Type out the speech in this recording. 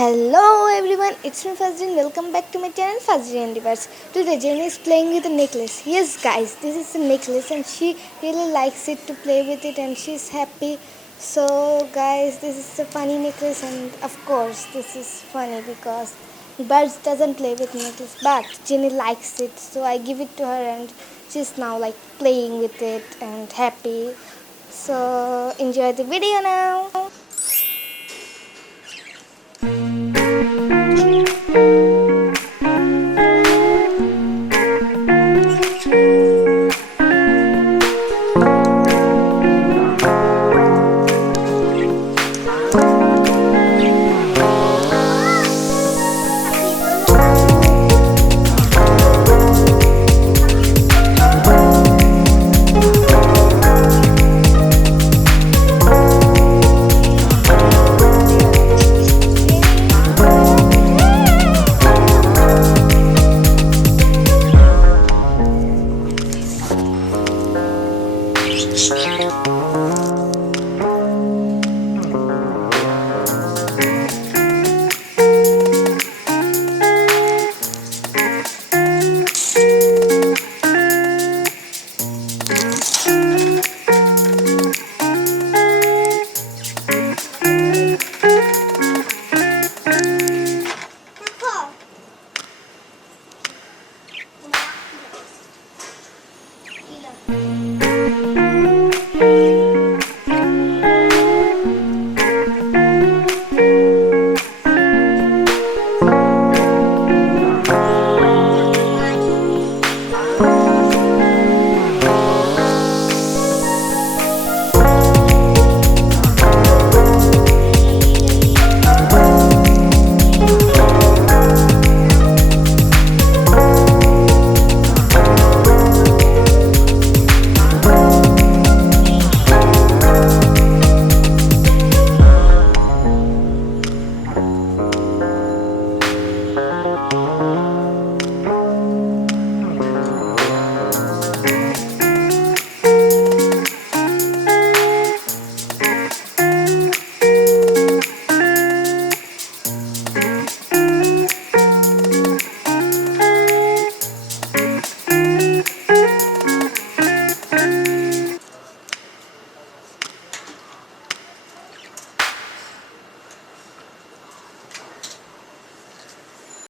Hello everyone, it's me Fajrin. Welcome back to my channel Fajrin And The Birds. Today Jenny is playing with a necklace. Yes guys, this is a necklace and she really likes it to play with it and she's happy. So guys, this is a funny necklace and of course this is funny because birds doesn't play with necklace but Jenny likes it. So I give it to her and she's now like playing with it and happy. So enjoy the video now.